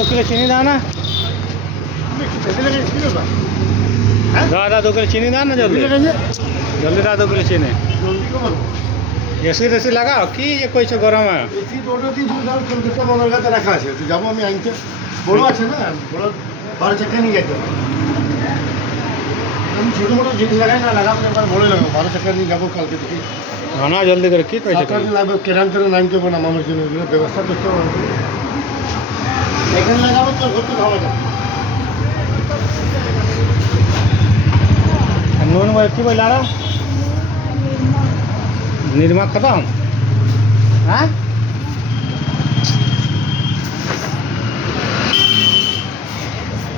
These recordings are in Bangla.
2 কিলো চিনি দাও না। দাদা 2 किलो चीनी दाओ ना जल्दी जल्दी दाओ 2 किलो चीनी। एसी रेसी लगाओ कि ये कोई से गरम है রাখা আছে তুই যাবো আমি আনতে বড় আছে না বড় 12 চাকা নিয়ে যেতে আমি ছোট মোটো জিনিস লাগাই না লাগাবো একবার বড় লাগাবো 12 চাকা নিয়ে যাবো কালকে থেকে आना जल्दी कर कि पैसे লাগবে কেরান করে নামতে হবে না আমার জন্য ব্যবস্থা করতে হবে এখানে লাগাবো তো ঘুরতে খাওয়া যাবে नून में की बोला रहा निर्मा खत्म हाँ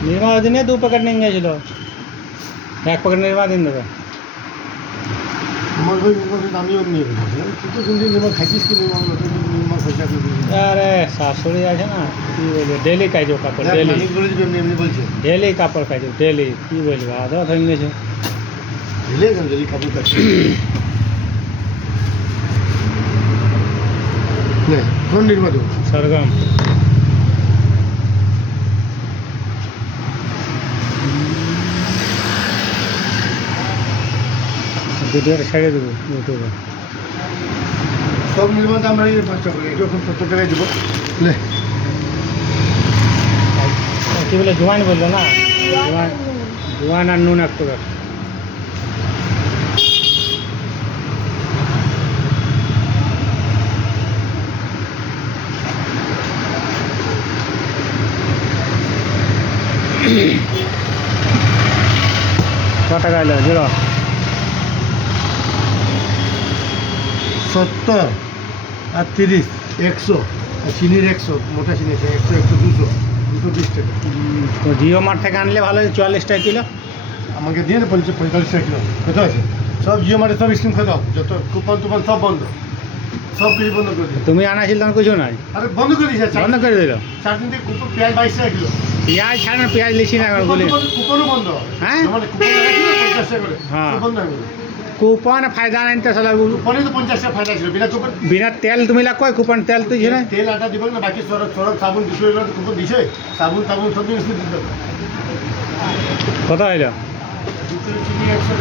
निर्मा दिन 2 पैकेट नहीं गए चलो 1 पैकेट निर्मा दिन देगा আমার ভাই আমিও নিয়ে গেছি তুই তো কিন্তু নিমা খাইছিস কি নিমা পয়সা দিয়ে अरे शाশুড়ি আছে না কি বলবো ডেলি খাইছো কাপড় ডেলি মালিক বলে দিবি এমনি বলছে ডেলি কাপড় খাইছো ডেলি কি বলবো আদত হয়ে গেছে দিলে গঞ্জলি কাপড় কাটছে নে কোন নির্মা দেবো सरगम वीडियो छाड़े देव यूट्यूब সব নির্মা দাম বাড়িয়ে 5 টাকা এটা এখন 70 টাকায় দেবো লে কি বলে জোয়ান বললো না জোয়ান আর নুন একটু ক টাকা এলো 0 70 আর 30 100 আর চিনির 100 মোটা চিনি 100 100 200 220 টাকা তো জিও মার্ট থেকে আনলে ভালো 44 টাকা কিলো আমাকে দিয়ে না 45 টাকা কিলো কত আছে সব জিও মার্টে সব স্কিম খাওয়া যত কুপন টুপন সব বন্ধ সব কিছু বন্ধ করে দিই তুমি আনাছিল তখন কিছু নাই আরে বন্ধ করে দিয়েছে বন্ধ করে দিল 4 দিন থেকে কুপন পেঁয়াজ 22 টাকা কিলো পেঁয়াজ ছাড় না পেঁয়াজ লিখি না বলি কুপনও বন্ধ হ্যাঁ? মানে কুপন লাগাইছিল 50 টাকা করে হ্যাঁ। কুপন বন্ধ করে কুপন ফায়দা নাই তো সালা কুপনে তো 50 টাকা ফায়দা ছিল বিনা কুপন বিনা তেল তুমি লা কই কুপন তেল তুই ছিল তেল আটা দিব না বাকি সরক সরক সাবুন দিছো এগুলো তো কুপন দিছে সাবুন সব জিনিস দিতে কত হইলো 2 কিলো চিনি 100